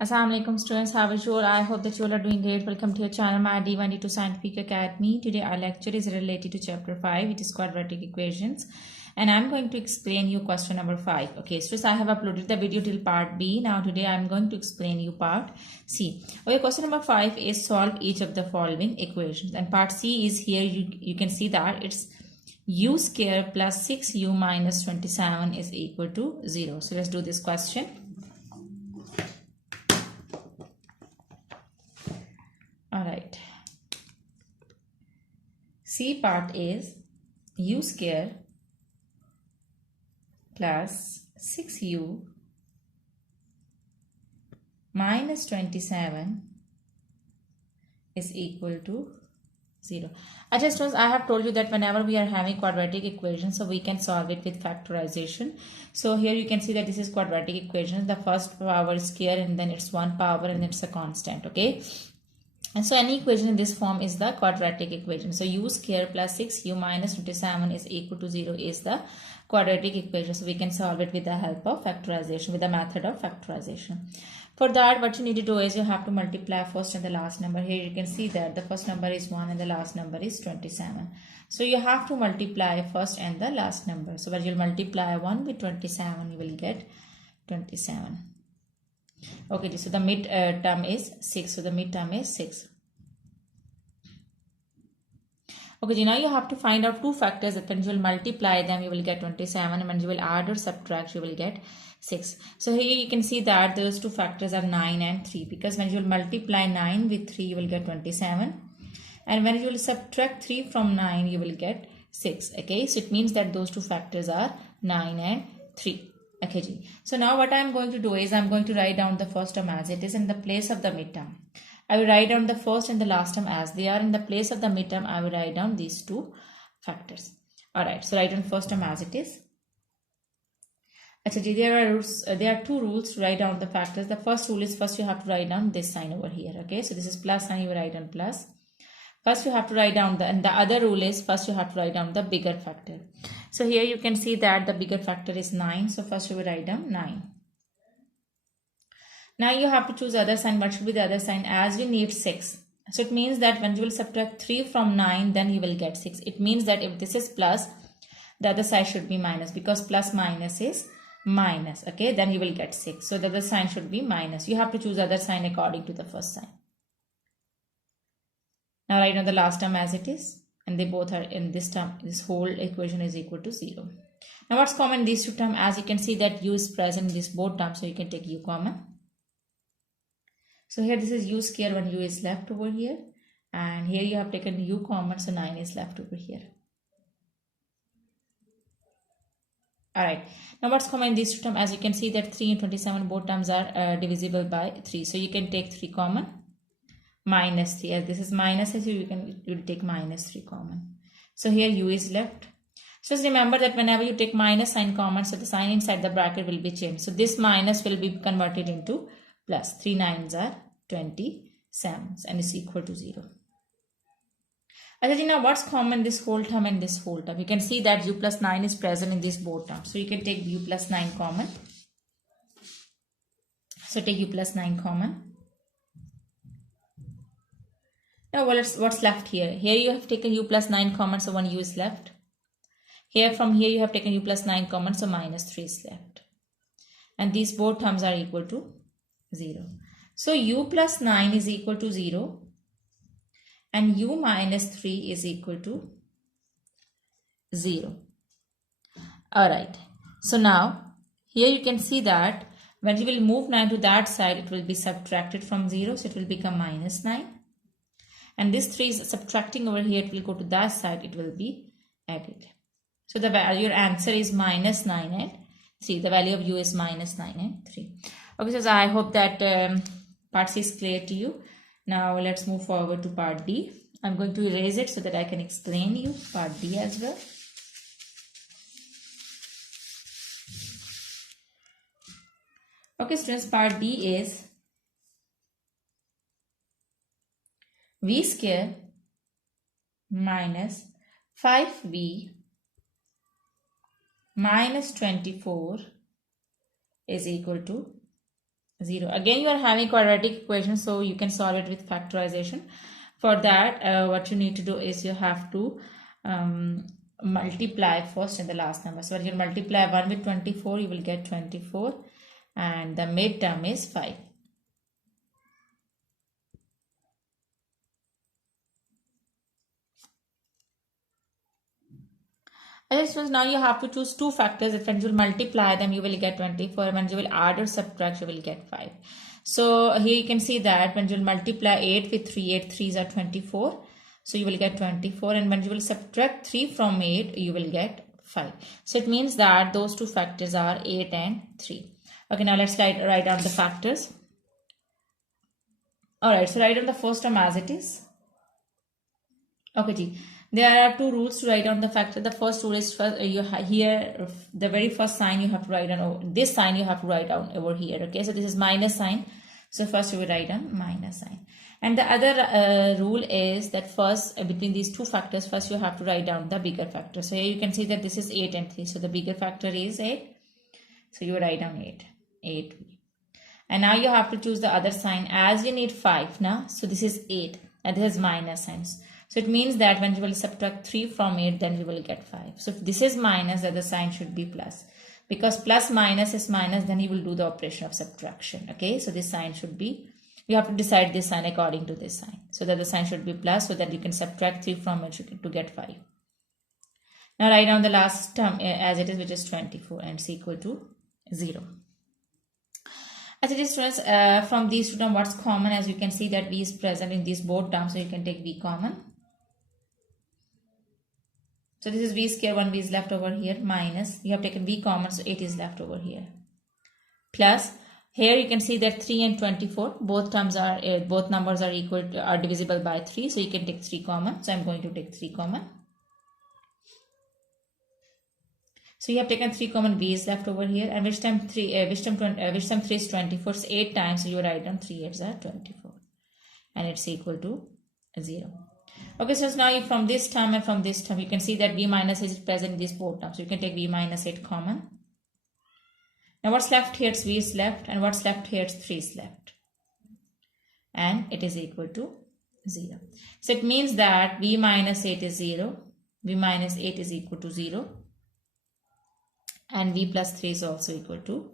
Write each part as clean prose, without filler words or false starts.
Assalamualaikum students, how is you all? I hope that you all are doing great. Welcome to your channel, my D1D2 Scientific Academy. Today our lecture is related to chapter 5, which is quadratic equations. And I'm going to explain you question number 5. Okay, students, I have uploaded the video till part B. Now today I'm going to explain you part C. Okay, question number 5 is solve each of the following equations. And part C is here, you can see that it's u square plus 6u minus 27 is equal to 0. So let's do this question. Alright, C part is u square plus 6u minus 27 is equal to 0. I have told you that whenever we are having quadratic equations, so we can solve it with factorization. So here you can see that this is quadratic equation. The first power is square and then it's one power and it's a constant. Okay. And so any equation in this form is the quadratic equation. So u square plus 6u minus 27 is equal to 0 is the quadratic equation. So we can solve it with the help of factorization, with the method of factorization. For that, what you need to do is you have to multiply first and the last number. Here you can see that the first number is 1 and the last number is 27. So you have to multiply first and the last number. So when you multiply 1 with 27, you will get 27. Okay, so the mid term is 6. So the mid term is 6. Okay, now you have to find out two factors that when you will multiply them, you will get 27. And when you will add or subtract, you will get 6. So here you can see that those two factors are 9 and 3. Because when you will multiply 9 with 3, you will get 27. And when you will subtract 3 from 9, you will get 6. Okay, so it means that those two factors are 9 and 3. Okay, so now what I am going to do is I am going to write down the first term as it is in the place of the midterm. I will write down the first and the last term as they are. In the place of the midterm, I will write down these two factors. Alright, so write down first term as it is. Actually, there are two rules to write down the factors. The first rule is first you have to write down this sign over here. Okay, so this is plus sign, you write down plus. First you have to write down and the other rule is first you have to write down the bigger factor. So here you can see that the bigger factor is 9. So first you will write down 9. Now you have to choose other sign. What should be the other sign? As you need 6. So it means that when you will subtract 3 from 9, then you will get 6. It means that if this is plus, the other side should be minus, because plus minus is minus. Okay, then you will get 6. So the other sign should be minus. You have to choose other sign according to the first sign. Now write down the last term as it is. And they both are in this term. This whole equation is equal to 0. Now what's common in these two terms? As you can see that u is present in this both terms. So you can take u common. So here this is u square when u is left over here. And here you have taken u common. So 9 is left over here. Alright. Now what's common in these two terms? As you can see that 3 and 27 both terms are divisible by 3. So you can take 3 common. Minus 3, as this is minus, so you will take minus 3 common. So here u is left. So just remember that whenever you take minus sign common, so the sign inside the bracket will be changed. So this minus will be converted into plus. 3 9s are 27 and is equal to 0. Now what's common this whole term and this whole term? You can see that u plus 9 is present in these both terms. So you can take u plus 9 common. So take u plus 9 common. Now what's left here? Here you have taken u plus 9 common, so 1 u is left. Here from here you have taken u plus 9 common, so minus 3 is left. And these both terms are equal to 0. So u plus 9 is equal to 0 and u minus 3 is equal to 0. Alright. So now here you can see that when you will move 9 to that side, it will be subtracted from 0. So it will become minus 9. And this 3 is subtracting over here, it will go to that side, it will be added. So the value, your answer is minus 9 and 3. The value of u is minus 9 and 3. Okay, so I hope that part C is clear to you. Now let's move forward to part D. I'm going to erase it so that I can explain you part D as well. Okay, students, part D is v square minus 5v minus 24 is equal to 0. Again, you are having quadratic equation, so you can solve it with factorization. For that, what you need to do is you have to multiply first and the last number. So when you multiply 1 with 24, you will get 24, and the midterm is 5. So now you have to choose two factors. If when you will multiply them, you will get 24. When you will add or subtract, you will get 5. So here you can see that when you will multiply 8 with 3, 8 3s are 24. So you will get 24. And when you will subtract 3 from 8, you will get 5. So it means that those two factors are 8 and 3. Okay, now let's write down the factors. Alright, so write down the first term as it is. Okay, Ji. There are two rules to write down the factor. The first rule is here the very first sign you have to write down. This sign you have to write down over here. Okay, so this is minus sign. So first you will write down minus sign. And the other rule is that first between these two factors, first you have to write down the bigger factor. So here you can see that this is 8 and 3. So the bigger factor is 8. So you write down 8. And now you have to choose the other sign as you need 5 now. So this is 8 and this is minus signs. So it means that when you will subtract 3 from 8, then you will get 5. So if this is minus, the other sign should be plus. Because plus minus is minus, then you will do the operation of subtraction. Okay, so this sign should be, you have to decide this sign according to this sign. So that the sign should be plus, so that you can subtract 3 from it to get 5. Now write down the last term as it is, which is 24, and it's equal to 0. As it is, students, from these two terms, what's common? As you can see that v is present in these both terms, so you can take v common. So this is v square, 1 v is left over here, minus, you have taken v common, so 8 is left over here. Plus, here you can see that 3 and 24, both terms are, both numbers are equal to, are divisible by 3, so you can take 3 common. So I'm going to take 3 common. So you have taken 3 common, v is left over here, and which time 3 is 24, so 8 times, so you write down 3 8s are 24, and it's equal to 0. Okay, so now from this term and from this term, you can see that v minus 8 is present in these both terms. So you can take v minus 8 common. Now what's left here is v is left, and what's left here is 3 is left. And it is equal to 0. So it means that v minus 8 is 0, v minus 8 is equal to 0, and v plus 3 is also equal to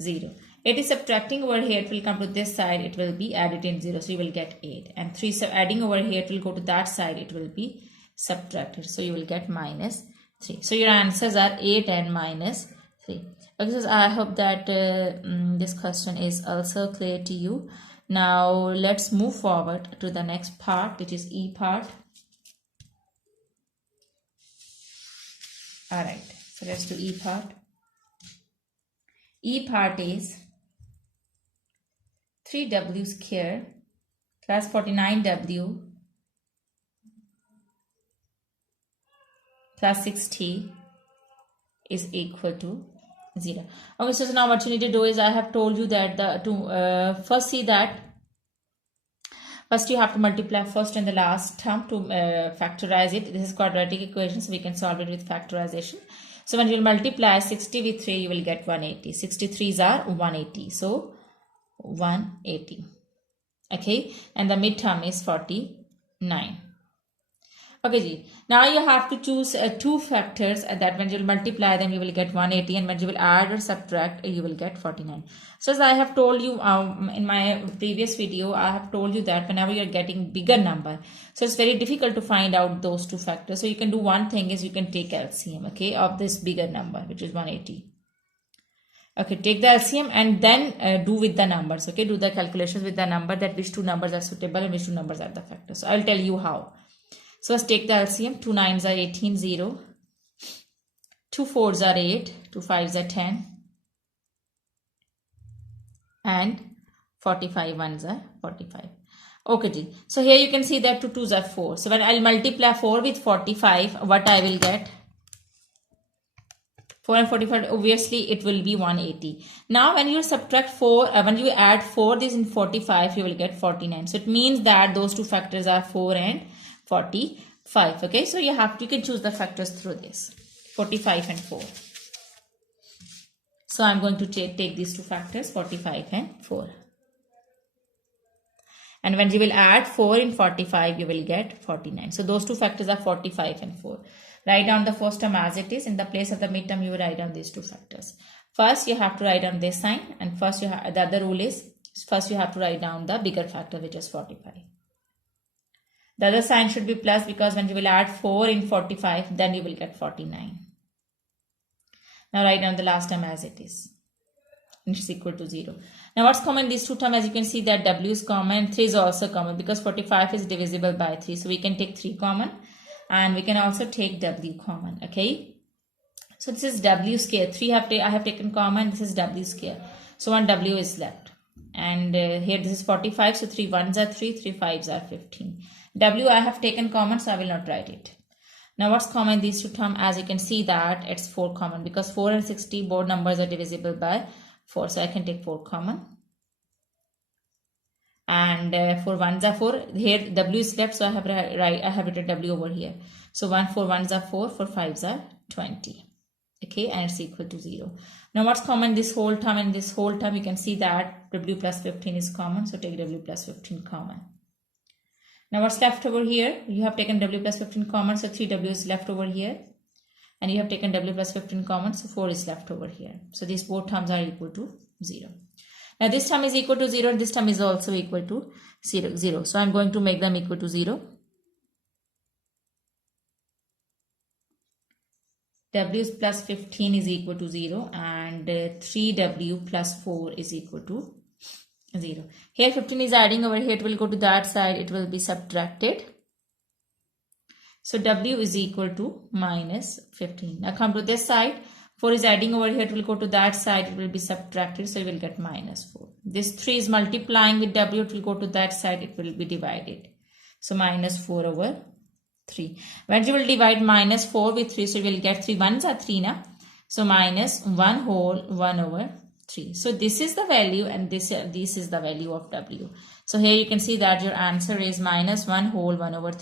0. It is subtracting over here, it will come to this side, it will be added in 0, so you will get 8. And 3, so adding over here, it will go to that side, it will be subtracted, so you will get minus 3. So your answers are 8 and minus 3. Okay, so I hope that this question is also clear to you. Now let's move forward to the next part, which is E part. Alright, so let's do E part. E part is 3w square plus 49w plus 60 is equal to 0. Okay, so now what you need to do is, I have told you that first see that first you have to multiply first and the last term to factorize it. This is quadratic equation, so we can solve it with factorization. So when you multiply 60 with 3, you will get 180. 63s are 180. So 180. Okay. And the midterm is 49. Okay, Ji. Now you have to choose two factors that when you will multiply them, you will get 180, and when you will add or subtract, you will get 49. So as I have told you in my previous video, I have told you that whenever you are getting bigger number, so it's very difficult to find out those two factors. So you can do one thing is you can take LCM, okay, of this bigger number, which is 180. Okay, take the LCM and then do with the numbers, okay, do the calculations with the number that which two numbers are suitable and which two numbers are the factors. So I'll tell you how. So let's take the LCM. 2 9s are 18, 0. 2 4s are 8. 2 5s are 10. And 45 1s are 45. Okay, Ji. So here you can see that 2 2s are 4. So when I'll multiply 4 with 45, what I will get? 4 and 45, obviously it will be 180. Now when you subtract 4, when you add 4 this in 45, you will get 49. So it means that those two factors are 4 and 45. Okay, so you can choose the factors through this 45 and 4. So I'm going to take these two factors, 45 and 4. And when you will add 4 in 45, you will get 49. So those two factors are 45 and 4. Write down the first term as it is. In the place of the midterm, you will write down these two factors. First, you have to write down this sign. And first, the other rule is, first you have to write down the bigger factor, which is 45. The other sign should be plus, because when you will add 4 in 45, then you will get 49. Now write down the last term as it is. Which is equal to 0. Now what's common in these two terms? As you can see that W is common, 3 is also common, because 45 is divisible by 3. So we can take 3 common, and we can also take W common. Okay. So this is W square. 3 I have taken common. This is W square. So 1 W is left. And here this is 45. So 3 1s are 3, 3 5s are 15. W I have taken common, so I will not write it. Now what's common in these two terms? As you can see that it's 4 common, because 4 and 60 both numbers are divisible by 4. So I can take 4 common. And for 1s are 4. Here W is left, so I have written W over here. So 4 1s are 4, 4 5s are 20. Okay, and it's equal to 0. Now what's common this whole term? In this whole term, you can see that W plus 15 is common. So take W plus 15 common. Now what's left over here? You have taken W plus 15 common, so 3W is left over here. And you have taken W plus 15 common, so 4 is left over here. So these both terms are equal to 0. Now this term is equal to 0, and this term is also equal to 0. So I'm going to make them equal to 0. W plus 15 is equal to 0, and 3W plus 4 is equal to 0. Here 15 is adding over here, it will go to that side, it will be subtracted. So W is equal to minus 15. Now come to this side, 4 is adding over here, it will go to that side, it will be subtracted, so you will get minus 4. This 3 is multiplying with W, it will go to that side, it will be divided. So minus 4 over 3. When you will divide minus 4 with 3, so you will get 3 1s are 3 now. So minus 1 whole 1 over 3. So this is the value, and this is the value of W. So here you can see that your answer is minus 1 whole 1 over 3.